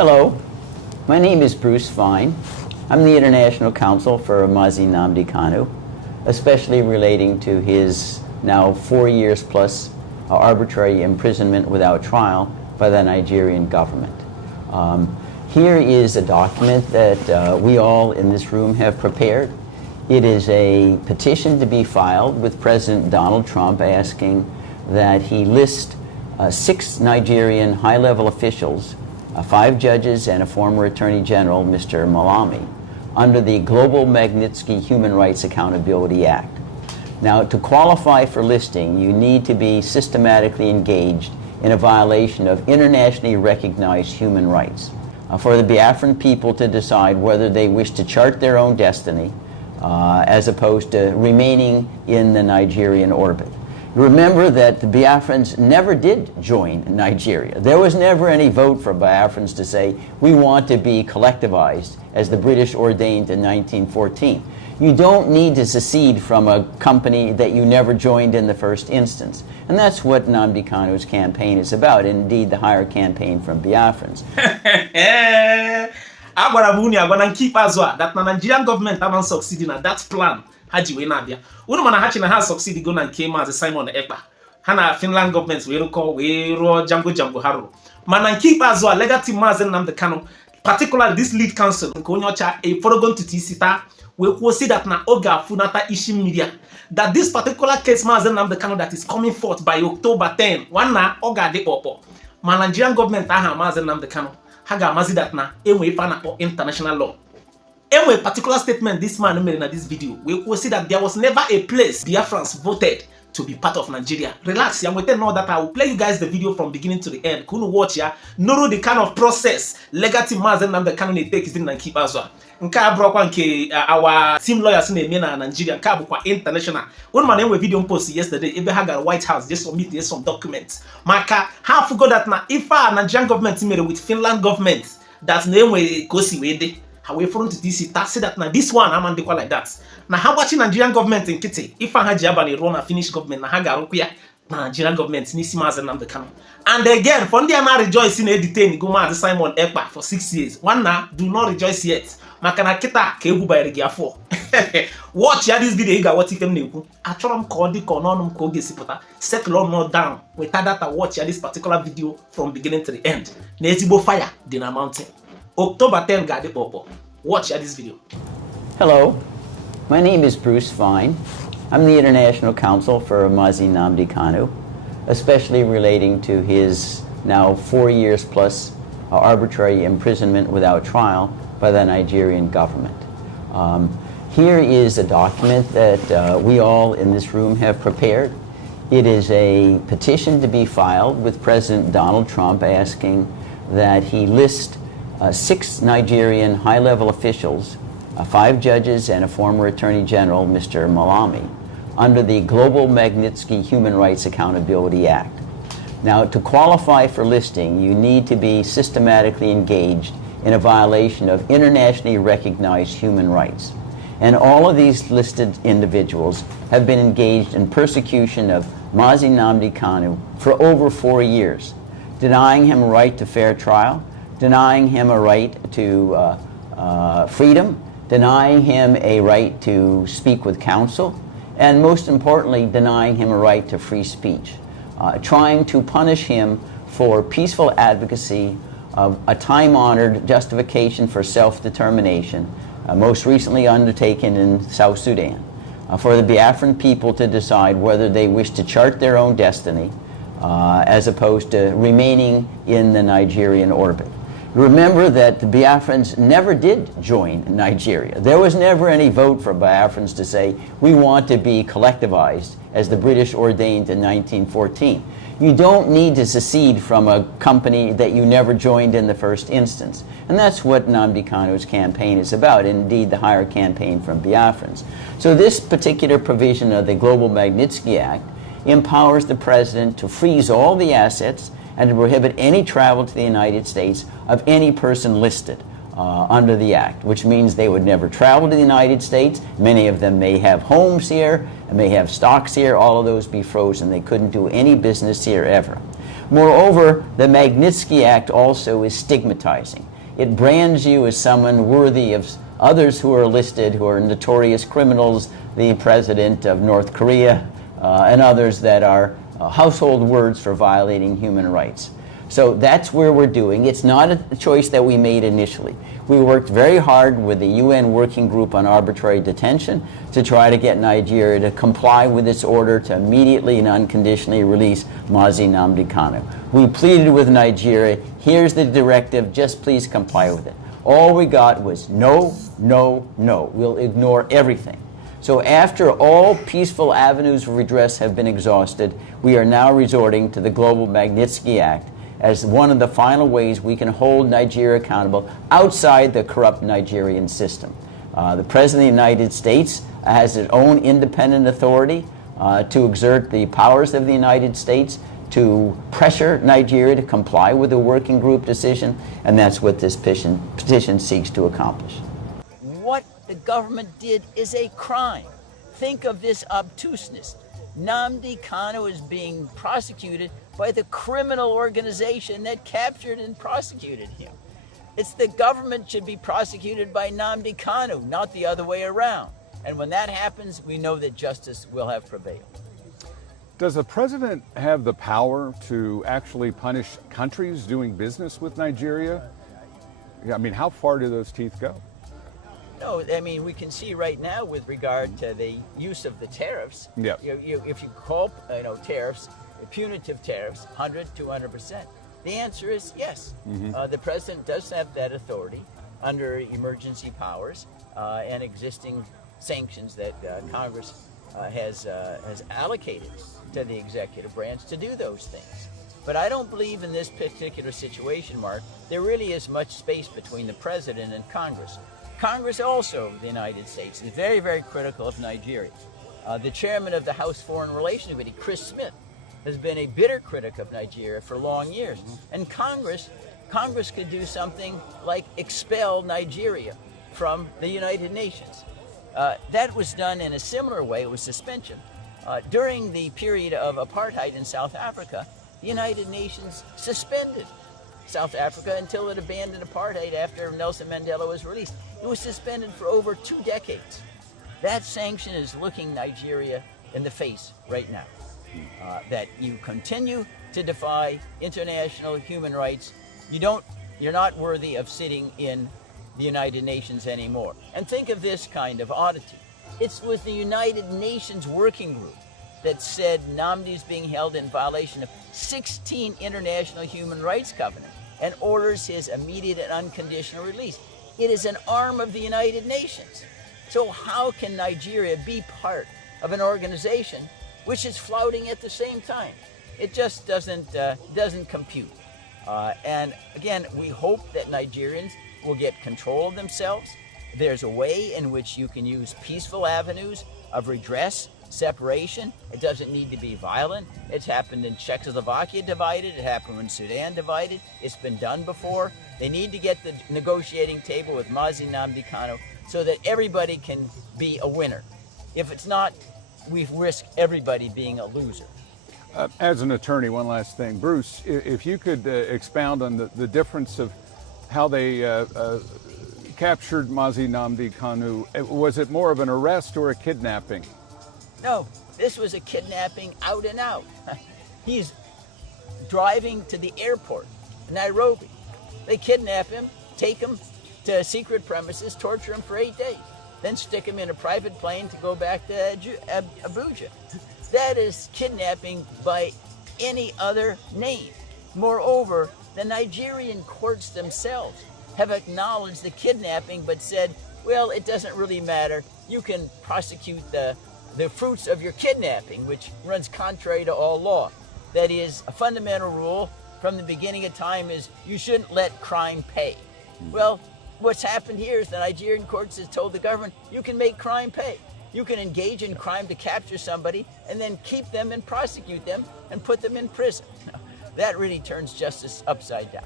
Hello, my name is Bruce Fine. I'm the International Counsel for Mazi Nnamdi Kanu, especially relating to his now 4 years plus arbitrary imprisonment without trial by the Nigerian government. Here is a document that we all in this room have prepared. It is a petition to be filed with President Donald Trump asking that he list 6 Nigerian high-level officials, 5 judges and a former Attorney General, Mr. Malami, under the Global Magnitsky Human Rights Accountability Act. Now, to qualify for listing, you need to be systematically engaged in a violation of internationally recognized human rights. For the Biafran people to decide whether they wish to chart their own destiny as opposed to remaining in the Nigerian orbit. Remember that the Biafrans never did join Nigeria. There was never any vote for Biafrans to say, we want to be collectivized, as the British ordained in 1914. You don't need to secede from a company that you never joined in the first instance. And that's what Nnamdi Kanu's campaign is about, indeed the higher campaign from Biafrans. Agwana keep as well that the Nigerian government haven't succeeded in that plan. Haji we na bia. Unu mana hachi na ha succeed go na came as Simon Ekpa. Hana Finland government we call we ro jambo haro. Mana keep as well legacy Mazi Nnamdi Kanu, particularly this lead counsel ko nyocha e forogon to tisita we will see that na oga funata ishi media that this particular case Mazi Nnamdi Kanu that is coming forth by October 10 one na oga de popo. Ma Nigerian government aha Mazi Nnamdi Kanu haga mazi that na enwe fana or international law. Anyway, particular statement this man made in this video, we will see that there was never a place Biafrans voted to be part of Nigeria. Relax, I'm going to know that I will play you guys the video from beginning to the end. Kunu watch ya, know the kind of process legacy Mazi Nnamdi Kanu take is in and keep as well. Nka brokwa nke our team lawyers in the Nigeria, nka bukwa international. One man we video post yesterday, ebe haga White House just submit some documents. Maka half forgot that na if a Nigerian government made with Finland government, that's name we kosi wede. Away from this, that say that now this one I'm and like that. Now how watching Nigerian government in Kitty? If I had Jabani run a Finnish government, na haga rukuya Nigerian government nisi Mazi Nnamdi Kanu. And again, from there now rejoicing a detain go Mazi Simon Ekpa for 6 years. One now do not rejoice yet. Makana kita kebu by regia 4. Watch ya this video. You got what if them new. I try them call the cononum kogi sipota. Set law not down. Without that, I watch ya this particular video from beginning to the end. Nezibo fire Dina Mountain. October 10 got the popo. Watch this video. Hello, my name is Bruce Fine. I'm the International Counsel for Mazi Nnamdi Kanu, especially relating to his now 4 years plus arbitrary imprisonment without trial by the Nigerian government. Here is a document that we all in this room have prepared. It is a petition to be filed with President Donald Trump asking that he list 6 Nigerian high-level officials, 5 judges and a former Attorney General, Mr. Malami, under the Global Magnitsky Human Rights Accountability Act. Now, to qualify for listing, you need to be systematically engaged in a violation of internationally recognized human rights. And all of these listed individuals have been engaged in persecution of Mazi Nnamdi Kanu for over 4 years, denying him a right to fair trial, denying him a right to freedom, denying him a right to speak with counsel, and most importantly, denying him a right to free speech, trying to punish him for peaceful advocacy of a time-honored justification for self-determination, most recently undertaken in South Sudan, for the Biafran people to decide whether they wish to chart their own destiny as opposed to remaining in the Nigerian orbit. Remember that the Biafrans never did join Nigeria. There was never any vote for Biafrans to say, we want to be collectivized, as the British ordained in 1914. You don't need to secede from a company that you never joined in the first instance. And that's what Nnamdi Kanu's campaign is about, indeed the higher campaign from Biafrans. So this particular provision of the Global Magnitsky Act empowers the president to freeze all the assets and to prohibit any travel to the United States of any person listed under the Act, which means they would never travel to the United States. Many of them may have homes here, and may have stocks here. All of those be frozen. They couldn't do any business here ever. Moreover, the Magnitsky Act also is stigmatizing. It brands you as someone worthy of others who are listed, who are notorious criminals, the president of North Korea, and others that are household words for violating human rights. So that's where we're doing. It's not a choice that we made initially. We worked very hard with the UN Working Group on Arbitrary Detention to try to get Nigeria to comply with its order to immediately and unconditionally release Mazi Nnamdi Kanu. We pleaded with Nigeria, here's the directive, just please comply with it. All we got was no, no, no. We'll ignore everything. So after all peaceful avenues of redress have been exhausted, we are now resorting to the Global Magnitsky Act as one of the final ways we can hold Nigeria accountable outside the corrupt Nigerian system. The President of the United States has his own independent authority to exert the powers of the United States to pressure Nigeria to comply with the working group decision, and that's what this petition seeks to accomplish. What the government did is a crime. Think of this obtuseness. Nnamdi Kanu is being prosecuted by the criminal organization that captured and prosecuted him. It's the government should be prosecuted by Nnamdi Kanu, not the other way around. And when that happens, we know that justice will have prevailed. Does the president have the power to actually punish countries doing business with Nigeria? I mean, how far do those teeth go? No, I mean, we can see right now with regard to the use of the tariffs. Yeah. If you call tariffs, punitive tariffs, 100, 200%, the answer is yes. The president does have that authority under emergency powers and existing sanctions that Congress has allocated to the executive branch to do those things. But I don't believe in this particular situation, Mark, there really is much space between the president and Congress. Congress also, the United States, is very, very critical of Nigeria. The chairman of the House Foreign Relations Committee, Chris Smith, has been a bitter critic of Nigeria for long years. And Congress could do something like expel Nigeria from the United Nations. That was done in a similar way with suspension. During the period of apartheid in South Africa, the United Nations suspended South Africa until it abandoned apartheid after Nelson Mandela was released. It was suspended for over 2 decades. That sanction is looking Nigeria in the face right now. That you continue to defy international human rights. You're not worthy of sitting in the United Nations anymore. And think of this kind of oddity. It was the United Nations Working Group that said Nnamdi is being held in violation of 16 international human rights covenants and orders his immediate and unconditional release. It is an arm of the United Nations. So how can Nigeria be part of an organization which is flouting at the same time? It just doesn't compute. And again, we hope that Nigerians will get control of themselves. There's a way in which you can use peaceful avenues of redress, separation. It doesn't need to be violent. It's happened in Czechoslovakia divided. It happened when Sudan divided. It's been done before. They need to get the negotiating table with Mazi Nnamdi Kanu so that everybody can be a winner. If it's not, we risk everybody being a loser. As an attorney, one last thing. Bruce, if you could expound on the difference of how they captured Mazi Nnamdi Kanu. Was it more of an arrest or a kidnapping? No, this was a kidnapping out and out. He's driving to the airport, Nairobi. They kidnap him, take him to secret premises, torture him for 8 days, then stick him in a private plane to go back to Abuja. That is kidnapping by any other name. Moreover, the Nigerian courts themselves have acknowledged the kidnapping but said, well, it doesn't really matter. You can prosecute the fruits of your kidnapping, which runs contrary to all law. That is, a fundamental rule from the beginning of time is you shouldn't let crime pay. Well, what's happened here is the Nigerian courts has told the government, you can make crime pay. You can engage in crime to capture somebody and then keep them and prosecute them and put them in prison. That really turns justice upside down.